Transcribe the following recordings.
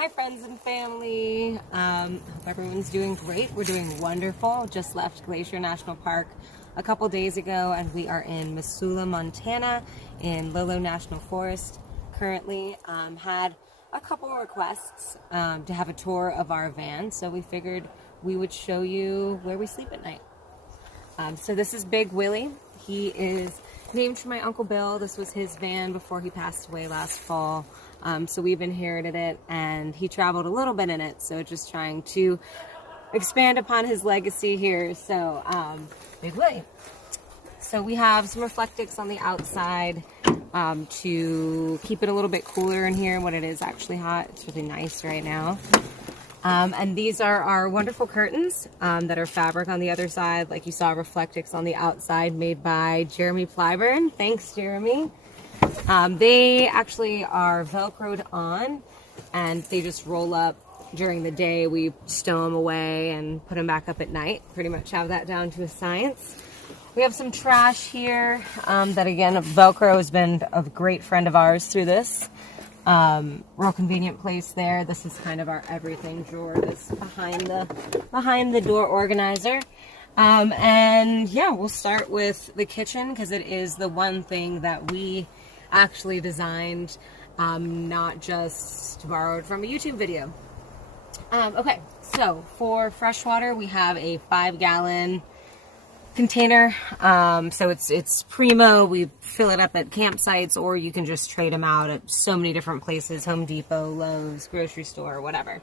Hi friends and family. Hope everyone's doing great. We're doing wonderful. Just left Glacier National Park a couple days ago and we are in Missoula, Montana in Lolo National Forest currently. Had a couple requests to have a tour of our van, so we figured we would show you where we sleep at night. So this is Big Willie. He is named for my Uncle Bill. This was his van before he passed away last fall. So we've inherited it and he traveled a little bit in it. So just trying to expand upon his legacy here. So Big Willie. So we have some Reflectix on the outside to keep it a little bit cooler in here when it is actually hot. It's really nice right now. And these are our wonderful curtains that are fabric on the other side. Like you saw, Reflectix on the outside, made by Jeremy Plyburn. Thanks, Jeremy. They actually are Velcroed on and they just roll up during the day. We stow them away and put them back up at night. Pretty much have that down to a science. We have some trash here that, again, Velcro has been a great friend of ours through this. Real convenient place there. This is kind of our everything drawer that's behind the door organizer. And yeah, we'll start with the kitchen because it is the one thing that we actually designed, not just borrowed from a YouTube video. Okay, so for fresh water, we have a 5-gallon container. So it's primo. We fill it up at campsites, or you can just trade them out at so many different places: Home Depot, Lowe's, grocery store, whatever.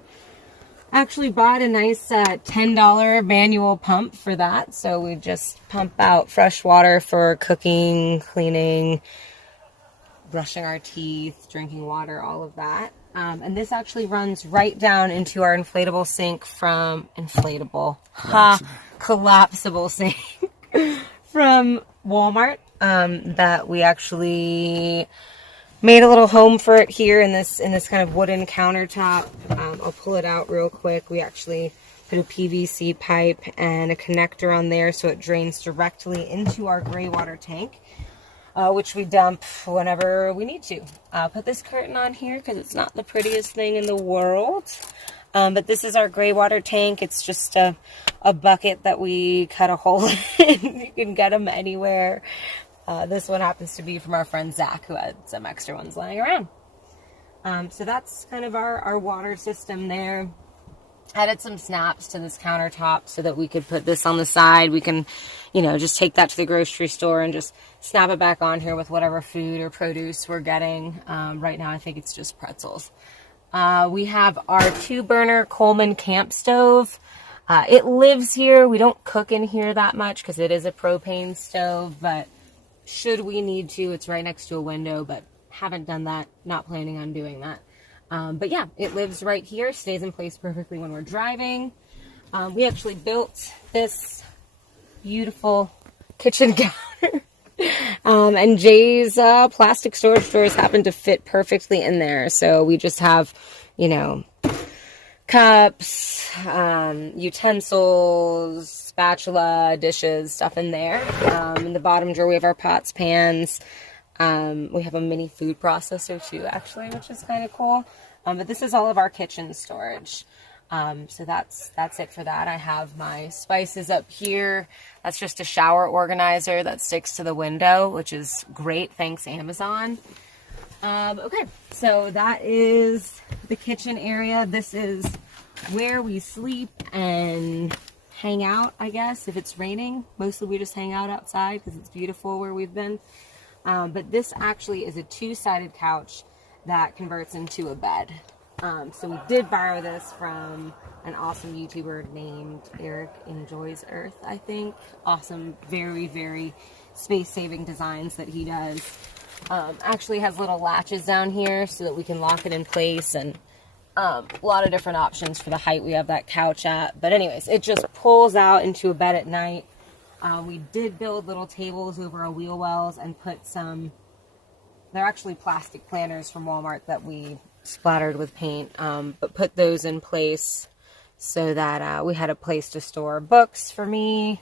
Actually bought a nice $10 manual pump for that. So we just pump out fresh water for cooking, cleaning, brushing our teeth, drinking water, all of that. And this actually runs right down into our inflatable sink from collapsible sink from Walmart that we actually made a little home for it here in this kind of wooden countertop. I'll pull it out real quick. We actually put a PVC pipe and a connector on there so it drains directly into our gray water tank, which we dump whenever we need to. I'll put this curtain on here because it's not the prettiest thing in the world. But this is our gray water tank. It's just a bucket that we cut a hole in. You can get them anywhere. This one happens to be from our friend Zach, who had some extra ones lying around. So that's kind of our water system there. Added some snaps to this countertop so that we could put this on the side. We can, just take that to the grocery store and just snap it back on here with whatever food or produce we're getting. Right now, I think it's just pretzels. We have our 2-burner Coleman camp stove. It lives here. We don't cook in here that much because it is a propane stove, but should we need to, it's right next to a window, but haven't done that, not planning on doing that. But yeah, it lives right here, stays in place perfectly when we're driving. We actually built this beautiful kitchen counter. And Jay's plastic storage drawers happen to fit perfectly in there. So we just have, cups, utensils, spatula, dishes, stuff in there. In the bottom drawer, we have our pots, pans. We have a mini food processor too, actually, which is kind of cool. But this is all of our kitchen storage. So that's it for that. I have my spices up here. That's just a shower organizer that sticks to the window, which is great. Thanks, Amazon. Okay, so that is the kitchen area. This is where we sleep and hang out, I guess, if it's raining. Mostly we just hang out outside because it's beautiful where we've been. But this actually is a 2-sided couch that converts into a bed. So we did borrow this from an awesome YouTuber named Eric Enjoys Earth, I think. Awesome, very, very space-saving designs that he does. Actually has little latches down here so that we can lock it in place, and a lot of different options for the height we have that couch at. But anyways, it just pulls out into a bed at night. We did build little tables over our wheel wells and put some, they're actually plastic planters from Walmart that we splattered with paint, but put those in place so that we had a place to store books for me,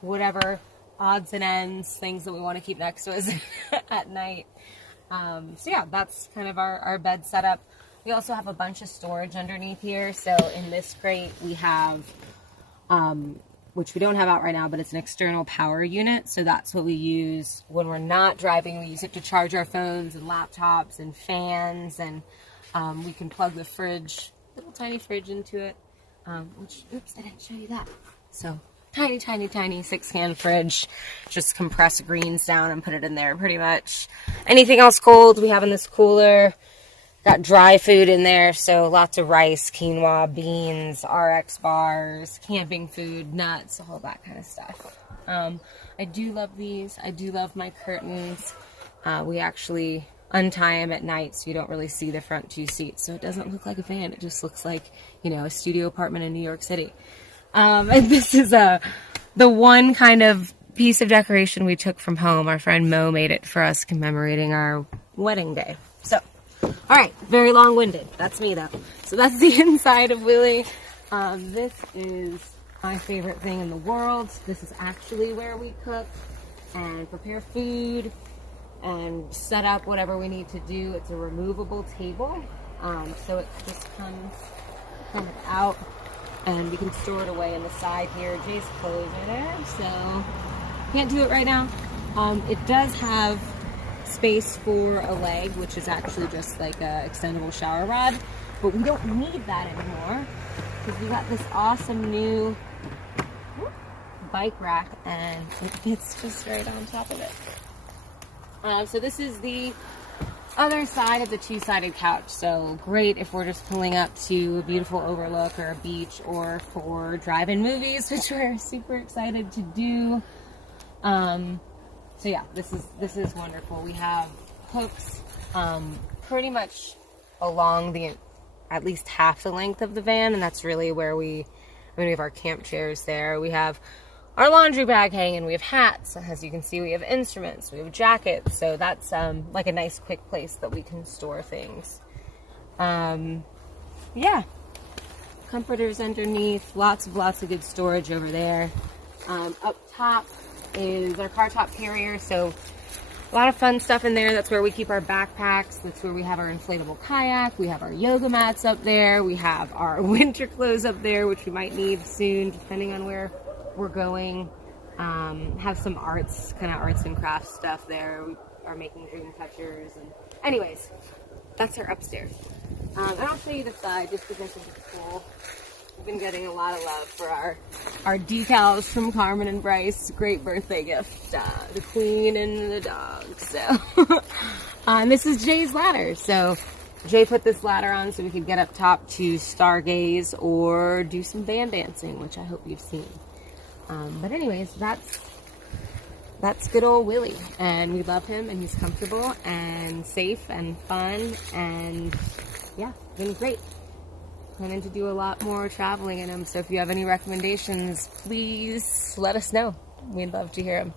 whatever odds and ends, things that we want to keep next to us at night. So yeah, that's kind of our bed setup. We also have a bunch of storage underneath here. So in this crate we have, which we don't have out right now, but it's an external power unit. So that's what we use when we're not driving. We use it to charge our phones and laptops and fans, and we can plug the fridge, little tiny fridge into it, which, oops, I didn't show you that. So tiny, tiny, tiny 6-can fridge. Just compress greens down and put it in there pretty much. Anything else cold we have in this cooler. Got dry food in there, so lots of rice, quinoa, beans, RX bars, camping food, nuts, all that kind of stuff. I do love these. I do love my curtains. We actually untie them at night so you don't really see the front 2 seats, so it doesn't look like a van. It just looks like, you know, a studio apartment in New York City. And this is the one kind of piece of decoration we took from home. Our friend Mo made it for us commemorating our wedding day. So, all right, very long-winded. That's me, though. So that's the inside of Willie. This is my favorite thing in the world. This is actually where we cook and prepare food and set up whatever we need to do. It's a removable table, so it just comes kind of out, and we can store it away in the side here. Jay's clothes are there, so can't do it right now. It does have space for a leg, which is actually just like a extendable shower rod, but we don't need that anymore because we got this awesome new bike rack and it fits just right on top of it. So this is the other side of the 2-sided couch, so great if we're just pulling up to a beautiful overlook or a beach, or for drive-in movies, which we're super excited to do. So yeah, this is wonderful. We have hooks pretty much along at least half the length of the van, and that's really where we have our camp chairs there. We have our laundry bag hanging, we have hats, as you can see, we have instruments, we have jackets, so that's like a nice quick place that we can store things. Yeah, comforters underneath, lots of good storage over there. Up top is our car top carrier, so a lot of fun stuff in there. That's where we keep our backpacks. That's where we have our inflatable kayak. We have our yoga mats up there. We have our winter clothes up there, which we might need soon, depending on where we're going. Have some arts and crafts stuff there. We are making dream catchers. And anyways, that's our upstairs. And I'll show you the side just because I think it's cool. We've been getting a lot of love for our decals from Carmen and Bryce. Great birthday gift. The queen and the dog. So, and this is Jay's ladder. So Jay put this ladder on so we could get up top to stargaze or do some band dancing, which I hope you've seen. But anyways, that's good old Willie, and we love him, and he's comfortable and safe and fun, and yeah, been great. Planning to do a lot more traveling in him, so if you have any recommendations, please let us know. We'd love to hear them.